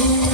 Ooh.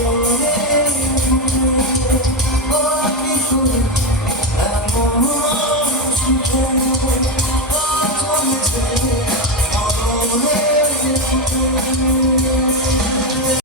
Oh,